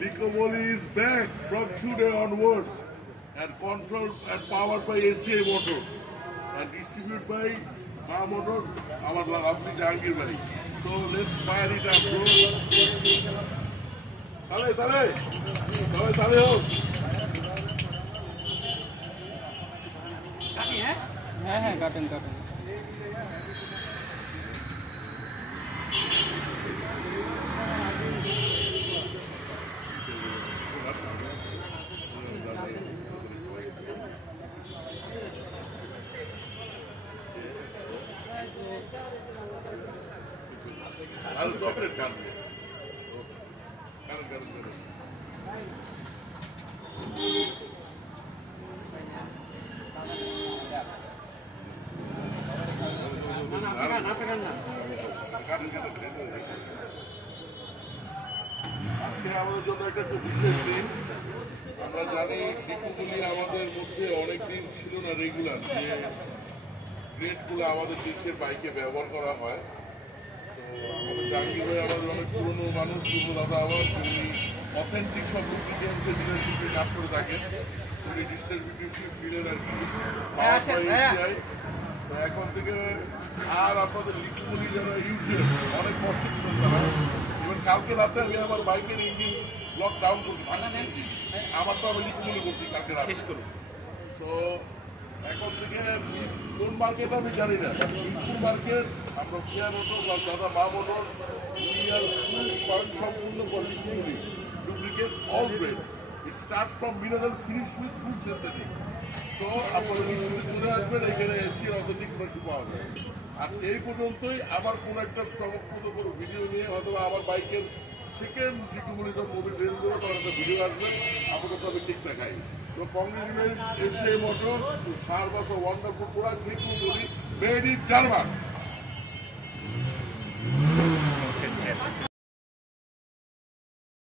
Licomoli is back from today onwards and controlled and powered by ACI Motors and distributed by Ma Motors, our lovely Jahangir Bhai. So let's fire it up, bro. Tale ho. হ্যাঁ কাটেন I'll drop it down. আমাদের জন্য একটা খুব বিশেষ দিন। আমরা জানি লিকুগুলি আমাদের মধ্যে অনেকদিন ছিল না রেগুলার, যে গ্রেডগুলো আমাদের দেশের বাইকে ব্যবহার করা হয়। তো আমাদের জাহাঙ্গীর ভাই আমাদের অনেক পুরনো মানুষ, পুরনো দাদা আবার উনি অথেন্টিক সব লুব্রিকেন্টসের ডিলারশিপে কাজ করে থাকেন। উনি ডিস্ট্রিবিউটিভ ডিলার আর কি। তো এখন থেকে আর আপনাদের লিকুগুলি যারা ইউজের অনেক কষ্ট ছিল তারা। এবার কালকে রাতে আমি আমার বাইকের ইঞ্জিন লক ডাউন করছি, আমার তো আমি লিকুগুলি করছি কালকে রাতে শেষ করুন। তো এখন থেকে কোন মার্কেট আমি জানি না, মিরপুর মার্কেট আমরা কেয়ার মোটর বা দাদা মা মোটর সম্পূর্ণ duplicate all grade. It starts from mineral finish with food sensitive. তো আপনারা নিশ্চিত চলে আসবেন, এখানে এসি অথেন্টিক প্রোডাক্ট পাওয়া যায়। আর এই পর্যন্তই আবার কোনো একটা চমকপ্রদ কোনো ভিডিও নিয়ে অথবা আমার বাইকের সেকেন্ড লিকুগুলি যখন মোবিল রেল দেবো তখন একটা ভিডিও আসবে, আপাতত আমি ঠিক দেখাই। So congratulations ACI Motors to serve us a wonderful product, Licumoli, made in Germany.